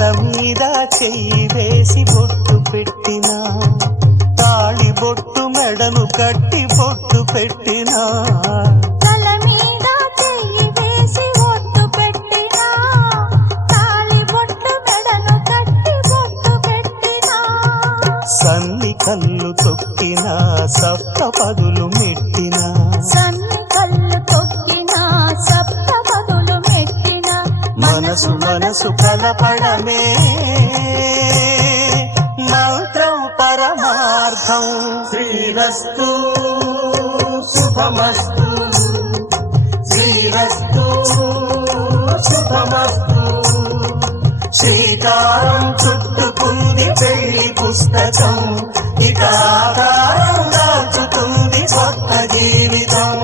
తల మీద చెయ్యి వేసి బొట్టు పెట్టినా, తాళి బొట్టు మెడను కట్టి బొట్టు పెట్టినా, తల మీద చెయ్యి వేసి బొట్టు పెట్టినా, తాళి బొట్టు మెడను కట్టి బొట్టు పెట్టినా, సన్ని కళ్ళు తొక్కినా సప్త పదులు మెట్టినా, సన్ని కళ్ళు తొక్కినా సప్త పదులు మెట్టినా, మనసు మనసు కలపడమే మంత్రం పరమార్థం. శ్రీరస్తు శుభమస్తు, శ్రీరస్తు శుభమస్తు. శ్రీకారం చుట్టుకుంది పెళ్లి పుస్తకం, ఇక ఆకారం దాచుతుంది కొత్త జీవితం.